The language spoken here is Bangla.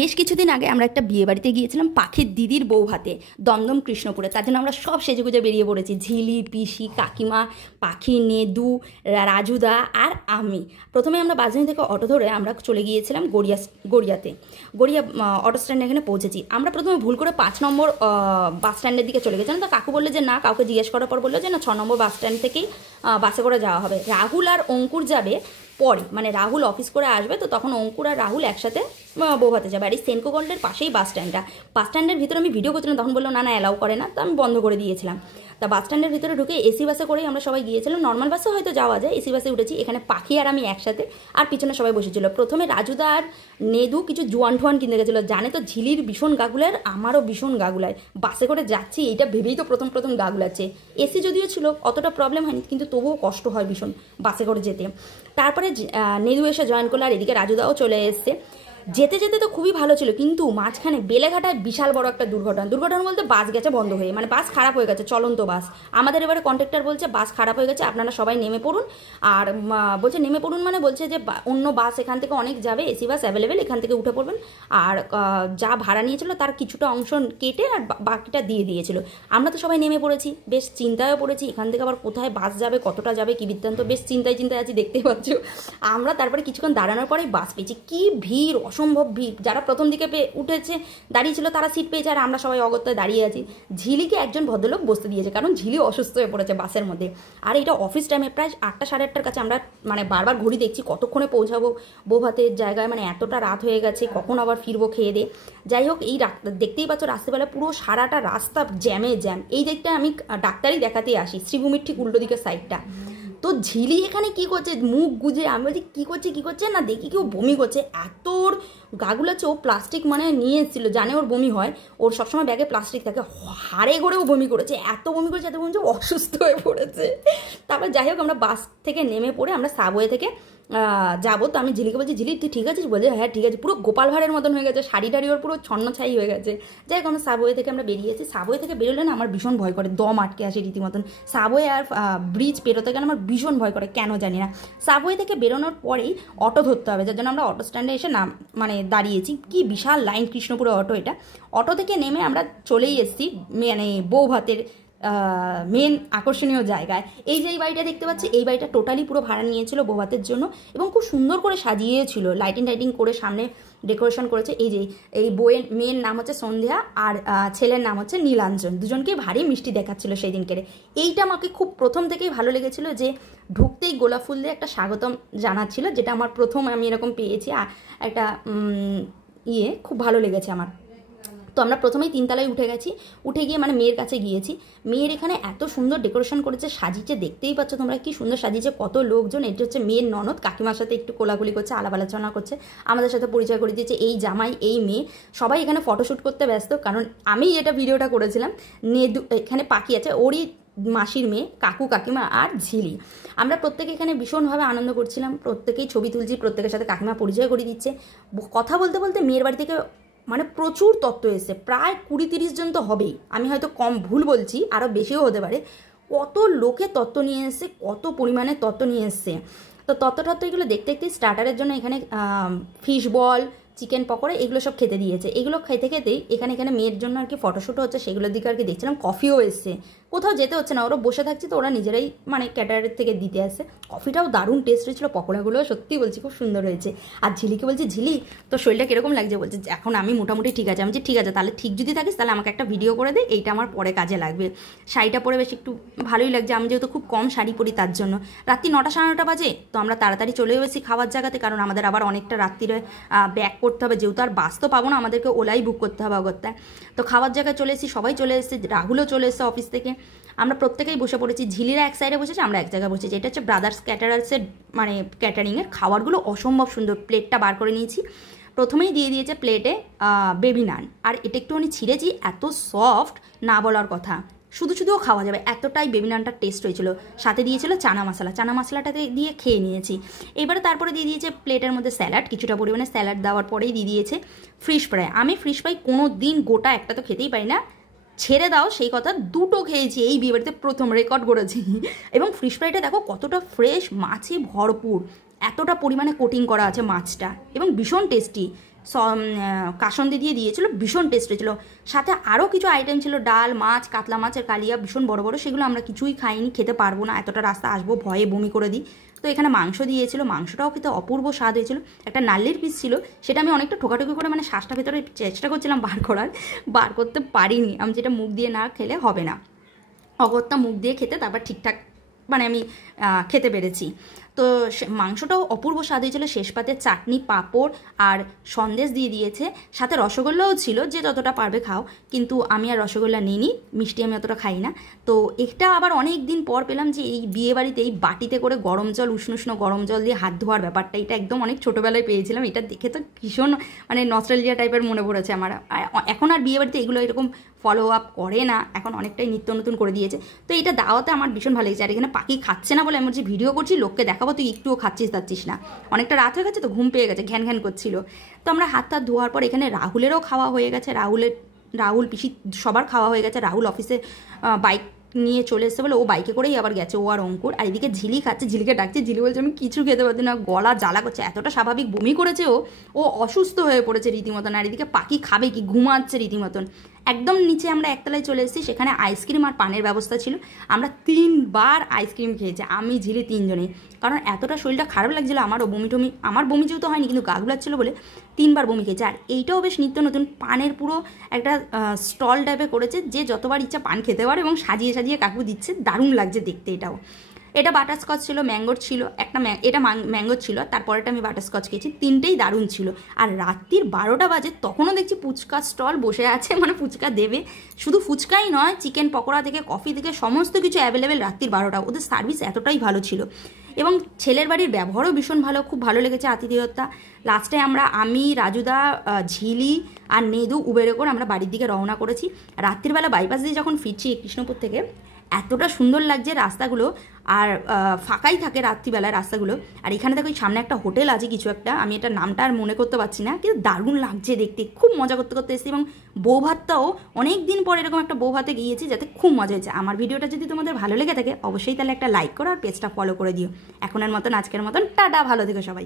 বেশ কিছুদিন আগে আমরা একটা বিয়ে বাড়িতে গিয়েছিলাম পাখির দিদির বউ ভাতে, দমদম কৃষ্ণপুরে। তার জন্য আমরা সব সেজেগুজে বেরিয়ে পড়েছি, ঝিলি, পিসি, কাকিমা, পাখি, নেদু, রাজুদা আর আমি। প্রথমে আমরা বাসস্ট্যান্ড থেকে অটো ধরে আমরা চলে গিয়েছিলাম গড়িয়াতে। গড়িয়া অটো স্ট্যান্ডে এখানে পৌঁছেছি। আমরা প্রথমে ভুল করে 5 নম্বর বাস স্ট্যান্ডের দিকে চলে গেছিলাম। তো কাকু বললো যে না, কাউকে জিজ্ঞেস করার পর বললো যে না, 6 নম্বর বাস স্ট্যান্ড থেকেই বাসে করে যাওয়া হবে। রাহুল আর অঙ্কুর যাবে পরে, মানে রাহুল অফিস করে আসবে, তো তখন অঙ্কুর আর রাহুল একসাথে বৌভাতে যাবে। আর এই সেনকো গোল্ডের পাশেই বাস স্ট্যান্ডটা। বাস স্ট্যান্ডের ভিতরে আমি ভিডিও করছিলাম, তখন বললো না না, অ্যালাউ করে না, তো আমি বন্ধ করে দিয়েছিলাম। তা বাস স্ট্যান্ডের ভিতরে ঢুকে এসি বাসে করেই আমরা সবাই গিয়েছিলাম। নর্মাল বাসে হয়তো যাওয়া যায়, এসি বাসে উঠেছি। এখানে পাখি আর আমি একসাথে, আর পিছনে সবাই বসেছিল। প্রথমে রাজুদা আর নেদু কিছু জোয়ান ঠোয়ান কিনতে গেছিলো। জানে তো ঝিলির ভীষণ গাগুলার, আমারও ভীষণ গাগুলায়। বাসে করে যাচ্ছি, এইটা ভেবেই তো প্রথম গাগুলাচ্ছে। এসি যদিও ছিল, অতটা প্রবলেম হয়নি, কিন্তু তবুও কষ্ট হয় ভীষণ বাসে করে যেতে। তারপরে নেদু এসে জয়েন করলো, আর এদিকে রাজুদাও চলে এসছে। যেতে যেতে তো খুবই ভালো ছিল, কিন্তু মাঝখানে বেলেঘাটায় বিশাল বড় একটা দুর্ঘটনা বলতে বাস গেছে বন্ধ হয়ে, মানে বাস খারাপ হয়ে গেছে, চলন্ত বাস। আমাদের এবারে কন্ট্রাক্টর বলছে বাস খারাপ হয়ে গেছে, আপনারা সবাই নেমে পড়ুন। আর বলছে নেমে পড়ুন মানে বলছে যে অন্য বাস এখান থেকে অনেক যাবে, এসি বাস অ্যাভেলেবেল, এখান থেকে উঠে পড়বেন। আর যা ভাড়া নিয়েছিল তার কিছুটা অংশ কেটে আর বাকিটা দিয়ে দিয়েছিল। আমরা তো সবাই নেমে পড়েছি, বেশ চিন্তায়ও পড়েছি, এখান থেকে আবার কোথায় বাস যাবে, কতটা যাবে, কি বৃত্তান্ত, বেশ চিন্তায় আছি, দেখতেই পাচ্ছ। আমরা তারপরে কিছুক্ষণ দাঁড়ানোর পরেই বাস পেয়েছি। কি ভিড়, অসম্ভব ভিড়। যারা প্রথম দিকে উঠেছে দাঁড়িয়েছিল তারা সিট পেয়েছে, আর আমরা সবাই অগত্যায় দাঁড়িয়ে আছি। ঝিলিকে একজন ভদ্রলোক বসতে দিয়েছে, কারণ ঝিলি অসুস্থ হয়ে পড়েছে বাসের মধ্যে। আর এটা অফিস টাইমে প্রায় 8টা সাড়ে 8টার কাছে। আমরা মানে বারবার ঘড়ি দেখছি কতক্ষণে পৌঁছাবো বৌভাতের জায়গায়, মানে এতটা রাত হয়ে গেছে, কখন আবার ফিরবো খেয়ে দে। যাই হোক, এই দেখতেই পাচ্ছ রাস্তাবেলা পুরো সারাটা রাস্তা জ্যাম। এই দিকটা আমি ডাক্তারই দেখাতে আসি, শ্রীভূমির ঠিক উল্টো দিকের সাইডটা। তো ঝিলি এখানে কি করছে, মুখ গুজে। আমি বলছি কী করছে না, দেখি কেউ বমি করছে। এত ওর গাগুলাচ্ছে, ও প্লাস্টিক মানে নিয়ে এসেছিলো, জানে ওর বমি হয়, ওর সবসময় ব্যাগে প্লাস্টিক থাকে, হাড়ে গড়েও বমি করেছে। এত বমি করেছে, অসুস্থ হয়ে পড়েছে। তারপর যাই হোক, আমরা বাস থেকে নেমে পড়ে আমরা সাবওয়ে থেকে যাবো। তো আমি ঝিলিকে বলছি, ঝিলি তুই ঠিক আছিস? বলছে হ্যাঁ ঠিক আছে। পুরো গোপাল ভাঁড়ের মতন হয়ে গেছে, শাড়ি টাড়ি ওর পুরো ছন্নছাই হয়ে গেছে। যাই হোক, আমরা সাবওয়ে থেকে আমরা বেরিয়েছি। সাবওয়ে থেকে বেরোলে না আমার ভীষণ ভয় করে, দম আটকে আসে রীতিমতন। সাবওয়ে আর ব্রিজ পেরোতে গেলে আমার ভীষণ ভয় করে, কেন জানি না। সাবওয়ে থেকে বেরোনোর পরেই অটো ধরতে হবে, যার জন্য আমরা অটো স্ট্যান্ডে এসে মানে দাঁড়িয়েছি। কি বিশাল লাইন, কৃষ্ণপুরে অটো। এটা অটো থেকে নেমে আমরা চলেই এসেছি মানে বৌভাতের মেন আকর্ষণীয় জায়গায়। এই যে এই বাড়িটা দেখতে পাচ্ছি, এই বাড়িটা টোটালি পুরো ভাড়া নিয়েছিল বৌভাতের জন্য, এবং খুব সুন্দর করে সাজিয়েছিল, লাইটিং করে সামনে ডেকোরেশন করেছে। এই যে এই মেয়ের নাম হচ্ছে সন্ধ্যা, আর ছেলের নাম হচ্ছে নীলাঞ্জন। দুজনকেই ভারী মিষ্টি দেখাচ্ছিল সেই দিনকে। এইটা আমাকে খুব প্রথম থেকেই ভালো লেগেছিল, যে ঢুকতেই গোলাপ ফুল দিয়ে একটা স্বাগতম জানাচ্ছিল, যেটা আমার প্রথম আমি এরকম পেয়েছি একটা খুব ভালো লেগেছে আমার। তো আমরা প্রথমেই 3 তলায় উঠে গিয়ে মানে মেয়ের কাছে গিয়েছি। মেয়ের এখানে এত সুন্দর ডেকোরেশন করেছে, সাজিয়েছে, দেখতেই পাচ্ছ তোমরা কি সুন্দর সাজিয়েছে, কত লোকজন। এটি হচ্ছে মেয়ের ননদ, কাকিমার সাথে একটু কোলাকুলি করছে, আলাপ আলোচনা করছে, আমাদের সাথে পরিচয় করে দিয়েছে। এই জামাই, এই মেয়ে, সবাই এখানে ফটোশ্যুট করতে ব্যস্ত, কারণ আমি এটা ভিডিওটা করেছিলাম। নেদু এখানে পাখি আছে, ওরই মাসির মেয়ে, কাকু, কাকিমা আর ঝিলি। আমরা প্রত্যেকে এখানে ভীষণভাবে আনন্দ করছিলাম, প্রত্যেকেই ছবি তুলছি, প্রত্যেকের সাথে কাকিমা পরিচয় করে দিচ্ছে। কথা বলতে বলতে মেয়ের বাড়ি থেকে মানে প্রচুর তত্ত্ব এসছে, প্রায় 20-30 জন তো হবেই, আমি হয়তো কম ভুল বলছি, আরও বেশিও হতে পারে। কত লোকে তত্ত্ব নিয়ে এসছে, কত পরিমাণে তত্ত্ব নিয়ে এসছে। তো তত্ত্ব এগুলো দেখতে স্টার্টারের জন্য এখানে ফিশ বল, চিকেন পকোড়া, এগুলো সব খেতে দিয়েছে। এগুলো খেতেই এখানে মেয়ের জন্য আর কি ফটোশ্যুটও হচ্ছে, সেগুলোর দিকে আর কি দেখছিলাম। কফিও এসছে, কোথাও যেতে হচ্ছে না, ওরা বসে থাকছে, তো ওরা নিজেরাই মানে ক্যাটারের থেকে দিতে আসছে। কফিটাও দারুণ টেস্ট হয়েছিল, পকোড়াগুলোও সত্যি বলছি খুব সুন্দর হয়েছে। আর ঝিলিকে বলছি, ঝিলি তোর শরীরটা কীরকম লাগছে? বলছে এখন আমি মোটামুটি ঠিক আছে। আমি ঠিক আছে, তাহলে ঠিক যদি থাকিস তাহলে আমাকে একটা ভিডিও করে দে, এইটা আমার পরে কাজে লাগবে। শাড়িটা পরে বেশ একটু ভালোই লাগছে, আমি যেহেতু খুব কম শাড়ি পরি তার জন্য। রাত্রি 9টা সাড়ে 9টা বাজে, তো আমরা তাড়াতাড়ি চলে এসেছি খাওয়ার জায়গাতে, কারণ আমাদের আবার অনেকটা রাত্রিরে ব্যাক করতে হবে, যেহেতু আর বাস তো পাবো না, আমাদেরকে ওলাই বুক করতে হবে অগত্যায়। তো খাওয়ার জায়গায় চলে এসেছি, সবাই চলে এসেছে, রাহুলও চলে এসেছে অফিস থেকে। আমরা প্রত্যেকেই বসে পড়েছি, ঝিলিরা এক সাইডে বসেছে, আমরা এক জায়গায় বসেছি। এটা হচ্ছে ব্রাদার্স ক্যাটারার্সের মানে ক্যাটারিংয়ের। খাবারগুলো অসম্ভব সুন্দর। প্লেটটা বার করে নিয়েছি, প্রথমেই দিয়ে দিয়েছে প্লেটে বেবি নান, আর এটা একটুখানি ছিঁড়েছি, এত সফট না বলার কথা, শুধুও খাওয়া যাবে, এতটাই বেবি নানটার টেস্ট হয়েছিল। সাথে দিয়েছিল চানা মশলাটাতে দিয়ে খেয়ে নিয়েছি। এবারে তারপরে দিয়ে দিয়েছে প্লেটের মধ্যে স্যালাড, কিছুটা পরিমাণে স্যালাড দেওয়ার পরেই দিয়ে দিয়েছে ফিশ ফ্রাই। আমি ফিশ ফ্রাই কোনো দিন গোটা একটা তো খেতেই পারি না, ছেড়ে দাও সেই কথা, 2টো খেয়েছি, এই বিয়েবাড়িতে প্রথম রেকর্ড করেছি। এবং ফিশ ফ্রাইটা দেখো কতটা ফ্রেশ, মাছে ভরপুর, এতটা পরিমাণে কোটিং করা আছে মাছটা, এবং ভীষণ টেস্টি। কাসন্দি দিয়ে দিয়েছিল, ভীষণ টেস্ট হয়েছিল। সাথে আরও কিছু আইটেম ছিল, ডাল, মাছ, কাতলা মাছের কালিয়া ভীষণ বড় বড়, সেগুলো আমরা কিছুই খাইনি, খেতে পারবো না, এতটা রাস্তা আসবো, ভয়ে বমি করে দিই। তো এখানে মাংস দিয়েছিল, মাংসটাও খেতে অপূর্ব স্বাদ হয়েছিল। একটা নাল্লির পিস ছিল, সেটা আমি অনেকটা ঠোকাঠুকি করে মানে শ্বাসটা ভেতরে চেষ্টা করছিলাম বার করতে পারিনি, আমি যেটা মুখ দিয়ে না খেলে হবে না, অগত্যা মুখ দিয়ে খেতে তারপর ঠিকঠাক মানে আমি খেতে পেরেছি। তো মাংসটাও অপূর্ব স্বাদ হয়েছিল। শেষ পাতে চাটনি, পাঁপড় আর সন্দেশ দিয়ে দিয়েছে, সাথে রসগোল্লাও ছিল, যে যতটা পারবে খাও, কিন্তু আমি আর রসগোল্লা নিইনি, মিষ্টি আমি অতটা খাই না। তো এটা আবার অনেক দিন পর পেলাম যে এই বিয়েবাড়িতে এই বাটিতে করে গরম জল, উষ্ণ গরম জল দিয়ে হাত ধোয়ার ব্যাপারটা, এটা একদম অনেক ছোটোবেলায় পেয়েছিলাম। এটা দেখে তো ভীষণ মানে নস্টালজিয়া টাইপের মনে পড়েছে আমার। এখন আর বিয়েবাড়িতে এগুলো এরকম ফলো আপ করে না, এখন অনেকটাই নিত্য নতুন করে দিয়েছে। তো এটা দাওয়াতে আমার ভীষণ ভালো লেগেছে। আর এখানে পাখি খাচ্ছে না বলে আমি যে ভিডিও করছি, লোককে দেখাবো তুই একটুও খাচ্ছিস না, অনেকটা রাত হয়ে গেছে তো ঘুম পেয়ে গেছে, ঘ্যান ঘ্যান করছিল। তো আমরা হাত ধোয়ার পর এখানে রাহুলেরও খাওয়া হয়ে গেছে, রাহুল পিসি সবার খাওয়া হয়ে গেছে। রাহুল অফিসে বাইক নিয়ে চলে এসছে বলে ও বাইকে করেই আবার গেছে, ও আর অঙ্কুর। আর এদিকে ঝিলি খাচ্ছে, ঝিলিকে ডাকছে, ঝিলি বলছে আমি কিছু খেতে পারছি না, গলা জ্বালা করছে, এতটা স্বাভাবিক বমি করেছে ও অসুস্থ হয়ে পড়েছে রীতিমতন। আর এদিকে পাখি খাবে কি, ঘুমাচ্ছে রীতিমতন। একদম নিচে আমরা একতলায় চলে এসেছি, সেখানে আইসক্রিম আর পানের ব্যবস্থা ছিল। আমরা 3 বার আইসক্রিম খেয়েছি, আমি ঝিলি 3 জনেই, কারণ এতটা শরীরটা খারাপ লাগছিলো আমারও, আমার বমি যেহেতু হয়নি কিন্তু গা গুলাচ্ছিলো বলে 3 বার বমি খেয়েছে। আর এইটাও বেশ নিত্য নতুন, পানের পুরো একটা স্টল টাইপে করেছে, যে যতবার ইচ্ছা পান খেতে পারে, এবং সাজিয়ে সাজিয়ে কাকু দিচ্ছে, দারুণ লাগছে দেখতে। এটা বাটারস্কচ ছিল, ম্যাঙ্গোর ছিল একটা, এটা ম্যাঙ্গোর ছিল, তারপরেটা আমি বাটারস্কচ খেয়েছি, 3টেই দারুণ ছিল। আর রাত্রির 12টা বাজে, তখনও দেখছি ফুচকা স্টল বসে আছে, মানে ফুচকা দেবে, শুধু ফুচকাই নয়, চিকেন পকোড়া থেকে কফি থেকে সমস্ত কিছু অ্যাভেলেবেল রাত্রির 12টা। ওদের সার্ভিস এতটাই ভালো ছিল, এবং ছেলের বাড়ির ব্যবহারও ভীষণ ভালো, খুব ভালো লেগেছে আতিথেয়তা। লাস্টে আমি, রাজুদা, ঝিলি আর নেদু উবেরে করে আমরা বাড়ির দিকে রওনা করেছি। রাত্রিবেলা বাইপাস দিয়ে যখন ফিরছি কৃষ্ণপুর থেকে, এতটা সুন্দর লাগছে রাস্তাগুলো, আর ফাঁকাই থাকে রাত্রিবেলায় রাস্তাগুলো। আর এখানে দেখো সামনে একটা হোটেল আছে কিছু একটা, আমি এটা নামটা আর মনে করতে পারছি না, কিন্তু দারুণ লাগছে দেখতে, খুব মজা করতে করতে এসেছি। এবং বৌভাতটাও অনেক দিন পর এরকম একটা বৌভাতে গিয়েছি, যাতে খুব মজা হয়েছে। আমার ভিডিওটা যদি তোমাদের ভালো লেগে থাকে অবশ্যই তাহলে একটা লাইক করো আর পেজটা ফলো করে দিও। এখনের মতন, আজকের মতন টাটা, ভালো থেকো সবাই।